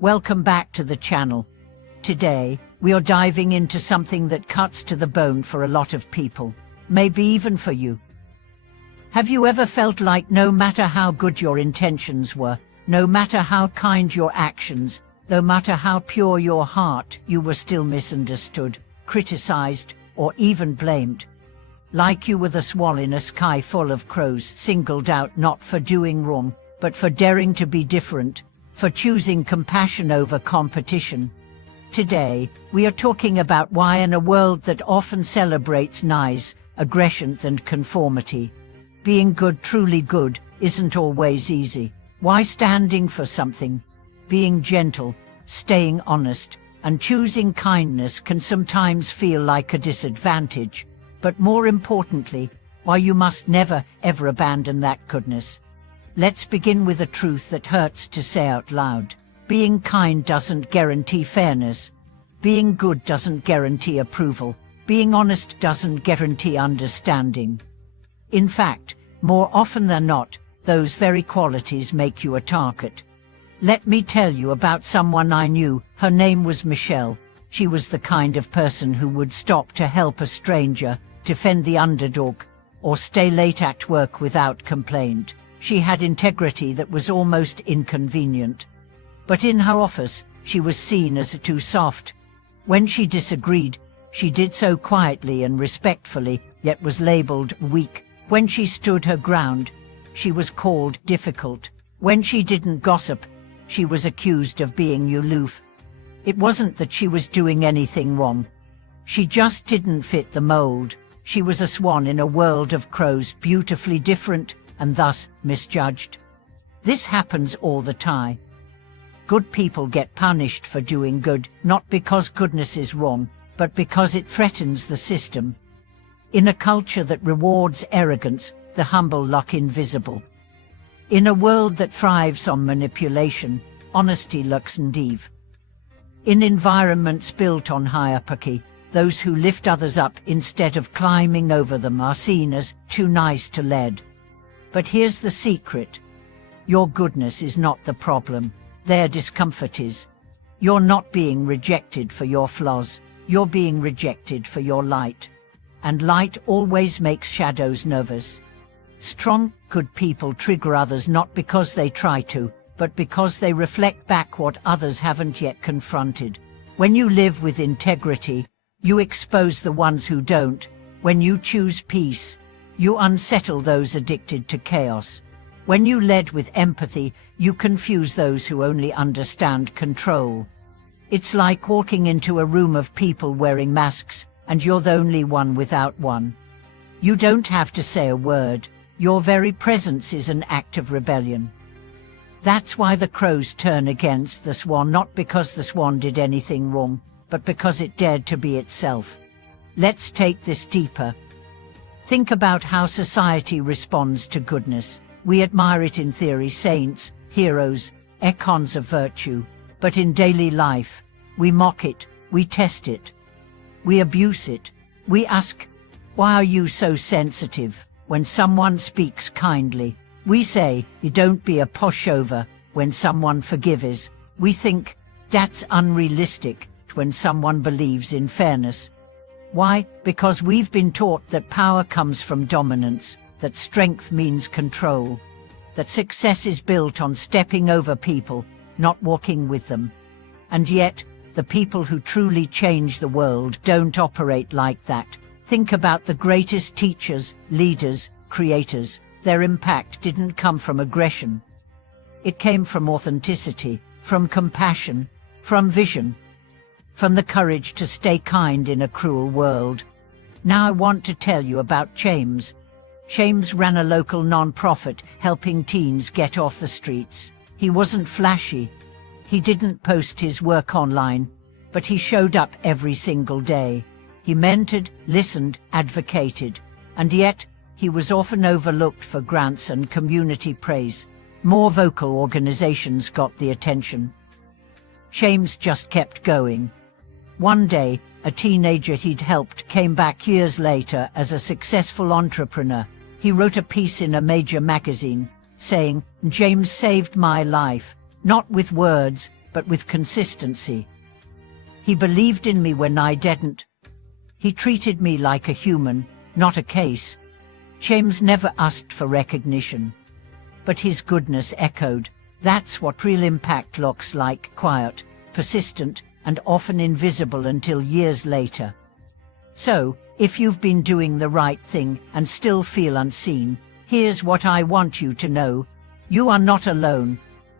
Welcome back to the channel. Today, we are diving into something that cuts to the bone for a lot of people, maybe even for you. Have you ever felt like no matter how good your intentions were, no matter how kind your actions, no matter how pure your heart, you were still misunderstood, criticized, or even blamed? Like you were the swan in a sky full of crows, singled out not for doing wrong, but for daring to be different, for choosing compassion over competition. Today, we are talking about why in a world that often celebrates nice, aggression and conformity, being good, truly good, isn't always easy. Why standing for something, being gentle, staying honest, and choosing kindness can sometimes feel like a disadvantage, but more importantly, why you must never, ever abandon that goodness. Let's begin with a truth that hurts to say out loud. Being kind doesn't guarantee fairness. Being good doesn't guarantee approval. Being honest doesn't guarantee understanding. In fact, more often than not, those very qualities make you a target. Let me tell you about someone I knew. Her name was Michelle. She was the kind of person who would stop to help a stranger, defend the underdog, or stay late at work without complaint. She had integrity that was almost inconvenient. But in her office, she was seen as too soft. When she disagreed, she did so quietly and respectfully, yet was labeled weak. When she stood her ground, she was called difficult. When she didn't gossip, she was accused of being aloof. It wasn't that she was doing anything wrong. She just didn't fit the mold. She was a swan in a world of crows, beautifully different, and thus misjudged. This happens all the time. Good people get punished for doing good, not because goodness is wrong, but because it threatens the system. In a culture that rewards arrogance, the humble look invisible. In a world that thrives on manipulation, honesty looks naive. In environments built on hierarchy, those who lift others up instead of climbing over them are seen as too nice to lead. But here's the secret. Your goodness is not the problem. Their discomfort is. You're not being rejected for your flaws. You're being rejected for your light. And light always makes shadows nervous. Strong, good people trigger others not because they try to, but because they reflect back what others haven't yet confronted. When you live with integrity, you expose the ones who don't. When you choose peace, you unsettle those addicted to chaos. When you lead with empathy, you confuse those who only understand control. It's like walking into a room of people wearing masks, and you're the only one without one. You don't have to say a word. Your very presence is an act of rebellion. That's why the crows turn against the swan, not because the swan did anything wrong, but because it dared to be itself. Let's take this deeper. Think about how society responds to goodness. We admire it in theory, saints, heroes, icons of virtue. But in daily life, we mock it, we test it, we abuse it. We ask, why are you so sensitive? When someone speaks kindly, we say, you don't be a pushover. When someone forgives, we think, that's unrealistic. When someone believes in fairness. Why? Because we've been taught that power comes from dominance, that strength means control, that success is built on stepping over people, not walking with them. And yet, the people who truly change the world don't operate like that. Think about the greatest teachers, leaders, creators. Their impact didn't come from aggression. It came from authenticity, from compassion, from vision, from the courage to stay kind in a cruel world. Now I want to tell you about James. James ran a local non-profit helping teens get off the streets. He wasn't flashy. He didn't post his work online, but he showed up every single day. He mentored, listened, advocated, and yet he was often overlooked for grants and community praise. More vocal organizations got the attention. James just kept going. One day, a teenager he'd helped came back years later as a successful entrepreneur. He wrote a piece in a major magazine, saying, "James saved my life, not with words, but with consistency. He believed in me when I didn't. He treated me like a human, not a case. James never asked for recognition, but his goodness echoed. That's what real impact looks like: quiet, persistent, and often invisible until years later. So, if you've been doing the right thing and still feel unseen, here's what I want you to know. You are not alone.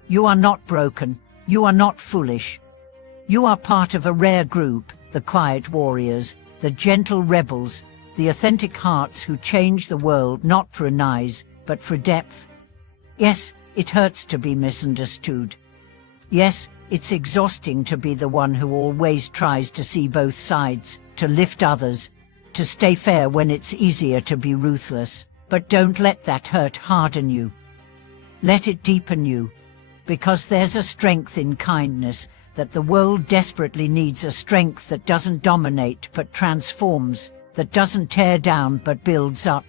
You are not broken. You are not foolish. You are part of a rare group, the quiet warriors, the gentle rebels, the authentic hearts who change the world not for an eyes, but for depth. Yes, it hurts to be misunderstood. Yes, it's exhausting to be the one who always tries to see both sides, to lift others, to stay fair when it's easier to be ruthless. But don't let that hurt harden you. Let it deepen you, because there's a strength in kindness that the world desperately needs, a strength that doesn't dominate but transforms, that doesn't tear down but builds up,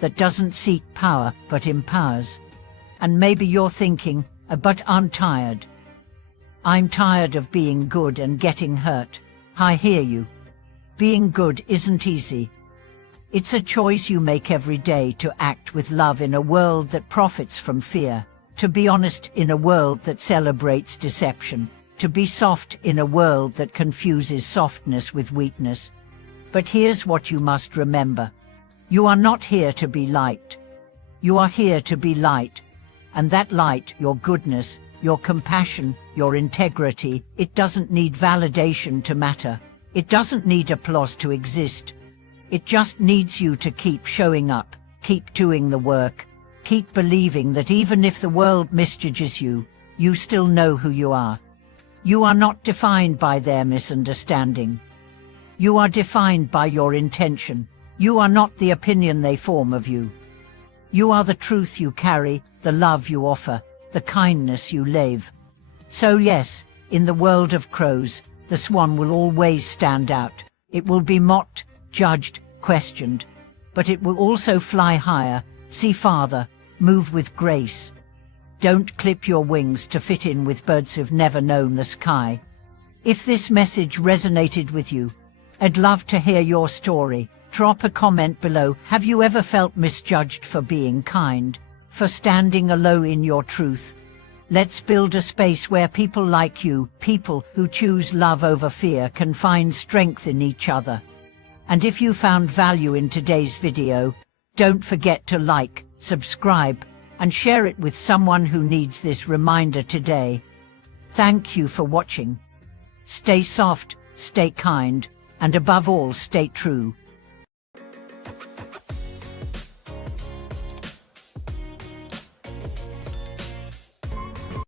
that doesn't seek power but empowers. And maybe you're thinking, but I'm tired. I'm tired of being good and getting hurt. I hear you. Being good isn't easy. It's a choice you make every day to act with love in a world that profits from fear, to be honest in a world that celebrates deception, to be soft in a world that confuses softness with weakness. But here's what you must remember. You are not here to be liked. You are here to be light. And that light, your goodness, your compassion, your integrity, it doesn't need validation to matter. It doesn't need applause to exist. It just needs you to keep showing up, keep doing the work, keep believing that even if the world misjudges you, you still know who you are. You are not defined by their misunderstanding. You are defined by your intention. You are not the opinion they form of you. You are the truth you carry, the love you offer, the kindness you live. So yes, in the world of crows, the swan will always stand out. It will be mocked, judged, questioned, but it will also fly higher, see farther, move with grace. Don't clip your wings to fit in with birds who've never known the sky. If this message resonated with you, I'd love to hear your story. Drop a comment below. Have you ever felt misjudged for being kind, for standing alone in your truth? Let's build a space where people like you, people who choose love over fear, can find strength in each other. And if you found value in today's video, don't forget to like, subscribe, and share it with someone who needs this reminder today. Thank you for watching. Stay soft, stay kind, and above all, stay true.